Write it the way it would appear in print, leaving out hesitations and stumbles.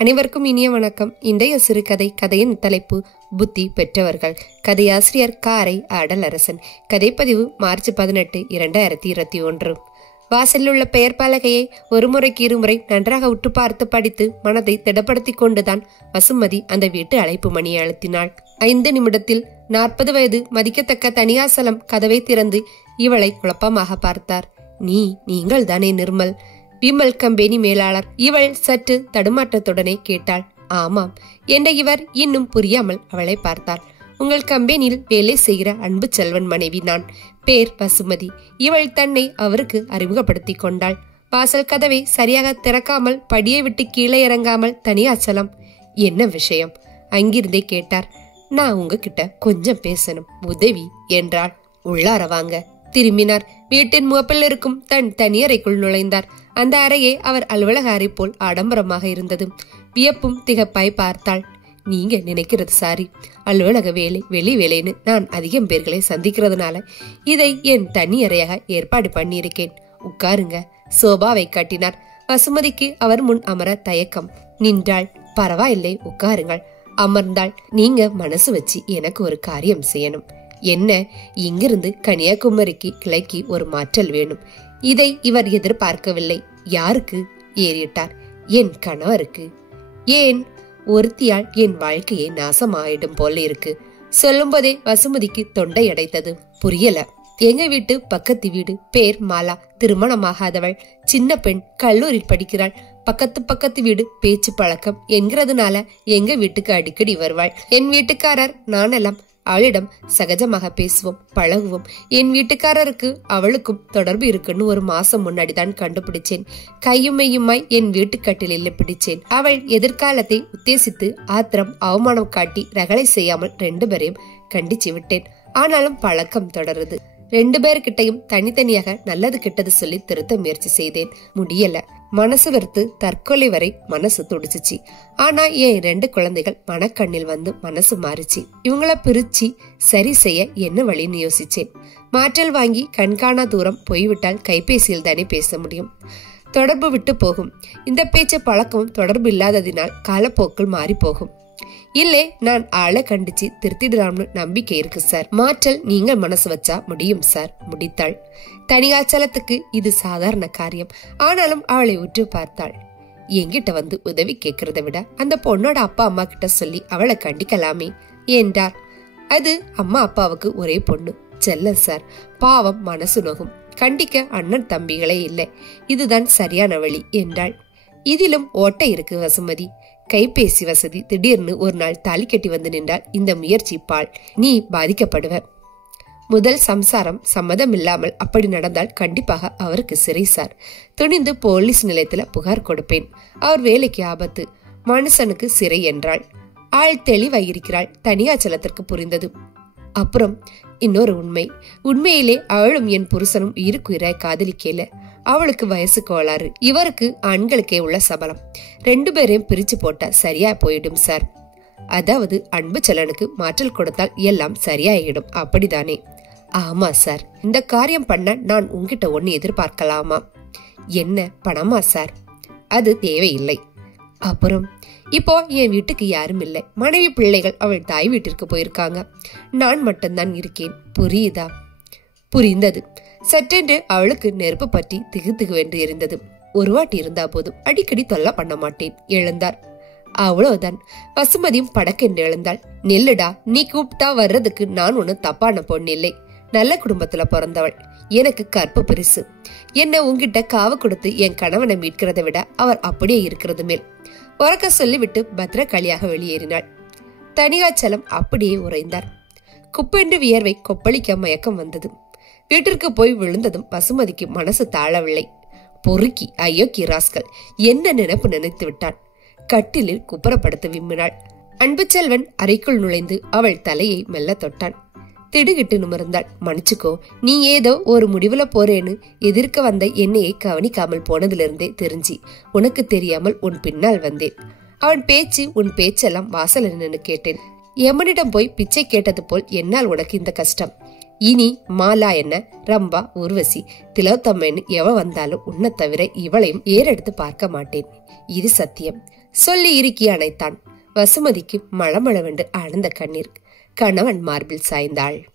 அனைவருக்கும் இனிய வணக்கம். இன்றைய சிறுகதை. கதையின் தலைப்பு புத்தி பெற்றவர்கள். கதையாசிரியர் காரை அடலரசன். கதைப்பதிவு மார்ச் 18, 2021. வாசலில் உள்ள பெயர் பலகையை ஒரு முறைக்கு இருமுறை நன்றாக உற்று பார்த்து படித்து மனதை திடப்படுத்தி கொண்டுதான் வசுமதி அந்த வீட்டு அழைப்பு மணியை அழுத்தினாள். 5 நிமிடத்தில் 40 வயது மதிக்கத்தக்க தனியாசலம் கதவை திறந்து இவளை குழப்பமாக பார்த்தார். நீங்கள் தானே நிர்மல்? விமல் கம்பெனி மேலாளர். இவள் சற்று தடுமாற்றத்துடனே கேட்டாள். ஆமாம் என்ற இவர் இன்னும் புரியாமல் அவளை பார்த்தாள். உங்கள் கம்பெனியில் வேலை செய்கிற அன்பு செல்வன் மனைவி நான். பேர் வசுமதி. இவள் தன்னை அவருக்கு அறிமுகப்படுத்தி கொண்டாள். வாசல் கதவை சரியாக திறக்காமல் படியை விட்டு கீழே இறங்காமல் தனியாச்சலம். என்ன விஷயம்? அங்கிருந்தே கேட்டார். நான் உங்ககிட்ட கொஞ்சம் பேசணும், உதவி என்றாள். உள்ளார வாங்க. திரும்பினார். வீட்டின் முகப்பில் இருக்கும் தன் தனியறைக்குள் நுழைந்தார். அந்த அறையே அவர் அலுவலக அறை போல் ஆடம்பரமாக இருந்தது. வியப்பும் திகப்பாய் பார்த்தாள். நீங்க நினைக்கிறது சாரி. அலுவலக வேலை வெளி வேலைன்னு நான் அதிகம் பேர்களை சந்திக்கிறதுனால இதை என் தனி அறையாக ஏற்பாடு பண்ணியிருக்கேன். உட்காருங்க. சோபாவை காட்டினார். வசுமதிக்கு அவர் முன் அமர தயக்கம். நின்றாள். பரவாயில்லை, உட்காருங்கள். அமர்ந்தாள். நீங்க மனசு வச்சு எனக்கு ஒரு காரியம் செய்யணும். என்ன? இங்கிருந்து கன்னியாகுமரிக்கு கிளைக்கு ஒரு மாற்றல் வேணும். இதை இவர் எதிர்பார்க்கவில்லை. யாருக்கு? ஏறிட்டார். என் கணவருக்கு. ஏன்? ஒருத்தியால் என் வாழ்க்கையை நாசமாயிடும் போல இருக்கு. சொல்லும் போதே வசுமதிக்கு தொண்டை அடைத்தது. புரியல. எங்க வீட்டு பக்கத்து வீடு. பேர் மாலா. திருமணமாகாதவள். சின்ன பெண். கல்லூரி படிக்கிறாள். பக்கத்து வீடு. பேச்சு பழக்கம் என்கிறதுனால எங்க வீட்டுக்கு அடிக்கடி வருவாள். என் வீட்டுக்காரர் நானெல்லாம் அவளிடம் சகஜமாக பேசுவோம், பழகுவோம். என் வீட்டுக்காரருக்கு அவளுக்கும் தொடர்பு இருக்குன்னு ஒரு மாசம் முன்னாடிதான் கண்டுபிடிச்சேன். கையும் மெய்யுமாய் என் வீட்டு கட்டிலில் பிடிச்சேன். அவள் எதிர்காலத்தை உத்தேசித்து ஆத்திரம் அவமானம் காட்டி ரகளை செய்யாமல் 2 பேரையும் கண்டிச்சு விட்டேன். ஆனாலும் பழக்கம் தொடருது. 2 பேர்கிட்டையும் தனித்தனியாக நல்லது கெட்டது சொல்லி திருத்த முயற்சி செய்தேன். முடியல. மனசு வெறுத்து தற்கொலை வரை மனசு துடிச்சிச்சு. ஆனா என் 2 குழந்தைகள் மனக்கண்ணில் வந்து மனசு மாறிச்சு. இவங்கள பிரிச்சு சரி செய்ய என்ன வழின்னு யோசிச்சேன். மாற்றல் வாங்கி கண்காணா தூரம் போய்விட்டால் கைபேசியில் தானே பேச முடியும். தொடர்பு விட்டு போகும். இந்த பேச்சு பழக்கமும் தொடர்பு இல்லாததினால் காலப்போக்கில் மாறி போகும். இல்லை, நான் ஆளை கண்டிச்சு திருத்திடலாம்னு நம்பிக்கை இருக்கு சார். மாற்றல் நீங்கள் மனசு வச்சா முடியும் சார். முடித்தாள். தனியாச்சலத்துக்கு இது சாதாரண காரியம். ஆனாலும் அவளை உற்று பார்த்தாள். என்கிட்ட வந்து உதவி கேட்கறத விட அந்த பொண்ணோட அப்பா அம்மா கிட்ட சொல்லி அவளை கண்டிக்கலாமே என்றார். அது அம்மா அப்பாவுக்கு ஒரே பொண்ணு. செல்லம் சார். பாவம், மனசு நோகும். கண்டிக்க அண்ணன் தம்பிகளே இல்லை. இதுதான் சரியான வழி என்றாள். இதிலும் ஓட்டை இருக்கு வசுமதி. கைபேசி வசதி திடீர்னு ஒரு நாள் தாலி கட்டி வந்து நின்றால் இந்த முயற்சி பால். நீ பாதிக்கப்படுவ. முதல் சம்சாரம் சம்மதம் இல்லாமல் அப்படி நடந்தால் கண்டிப்பாக அவருக்கு சிறை சார். துணிந்து போலீஸ் நிலையத்துல புகார் கொடுப்பேன். அவர் வேலைக்கு ஆபத்து. மனுஷனுக்கு சிறை என்றாள். ஆள் தெளிவாயிருக்கிறாள். தனியாச்சலத்திற்கு புரிந்தது. அப்புறம் இன்னொரு உண்மை. உண்மையிலே அவளும் என் புருஷனும் உயிருக்குயிராய் காதலிக்கல. அவளுக்கு வயசு கோளாறு. இவருக்கு ஆண்களுக்கே உள்ள சபலம். 2 பேரையும் பிரிச்சு போட்டா சரியா போயிடும் சார். அதாவது அன்பு செல்லனுக்கு மாற்றல் கொடுத்தால் எல்லாம் சரியாயிடும், அப்படிதானே? ஆமா சார். இந்த காரியம் பண்ண நான் உங்ககிட்ட ஒன்னு எதிர்பார்க்கலாமா? என்ன? பணமா சார்? அது தேவையில்லை. அப்புறம் இப்போ என் வீட்டுக்கு யாரும் இல்லை. மனைவி பிள்ளைகள் அவள் தாய் வீட்டிற்கு போயிருக்காங்க. நான் மட்டும்தான் இருக்கேன். புரியுதா? புரிந்தது. சற்றென்று அவளுக்கு நெருப்பு பற்றி திகுதிகுவென்று இருந்தது. ஒரு வாட்டி இருந்தா போதும், அடிக்கடி தொல்லை பண்ண மாட்டேன். எழுந்தார். அவ்வளவுதான். வசுமதியும் படக்கென்று எழுந்தாள். நெல்லுடா, நீ கூப்பிட்டா வர்றதுக்கு நான் ஒண்ணு தப்பான பொண்ணு இல்லை. நல்ல குடும்பத்துல பிறந்தவள். எனக்கு கற்பு பெருசு. என்ன உங்ககிட்ட காவ கொடுத்து என் கணவனை மீட்கிறத விட அவர் அப்படியே இருக்கிறது மேல். உறக்க சொல்லிவிட்டு பத்திரகாளியாக வெளியேறினாள். தனியாச்சலம் அப்படியே உறைந்தார். குப்பென்று வியர்வை கொப்பளிக்க மயக்கம் வந்தது. வீட்டிற்கு போய் விழுந்ததும் வசுமதிக்கு மனசு தாழவில்லை. பொறுக்கி அயோக்கி ராஸ்கல் என்ன நினைப்பு நினைத்து விட்டான். கட்டிலில் குப்புறப்படுத்த விம்மினாள். அன்பு செல்வன் அறைக்குள் நுழைந்து அவள் தலையை மெல்ல தொட்டான். திடுகிட்டு நிமிர்ந்தாள். மன்னிச்சுக்கோ, நீ ஏதோ ஒரு முடிவுல போறேன்னு எதிர்க்க வந்த என்னையை கவனிக்காமல் போனதிலிருந்தே தெரிஞ்சு உனக்கு தெரியாமல் உன் பின்னால் வந்தேன். அவன் பேச்சு உன் பேச்செல்லாம் வாசல் நின்னு கேட்டேன். எமனிடம் போய் பிச்சை கேட்டது போல் என்னால் உனக்கு இந்த கஷ்டம். இனி மாலா என்ன, ரம்பா, ஊர்வசி, திலோத்தம்மன்னு எவ வந்தாலும் உன்னை தவிர இவளையும் ஏறெடுத்து பார்க்க மாட்டேன். இது சத்தியம். சொல்லி இறுக்கி அணைத்தான். வசுமதிக்கு மளமளவென்று ஆனந்த கண்ணீர். கணவன் மார்பில் சாய்ந்தாள்.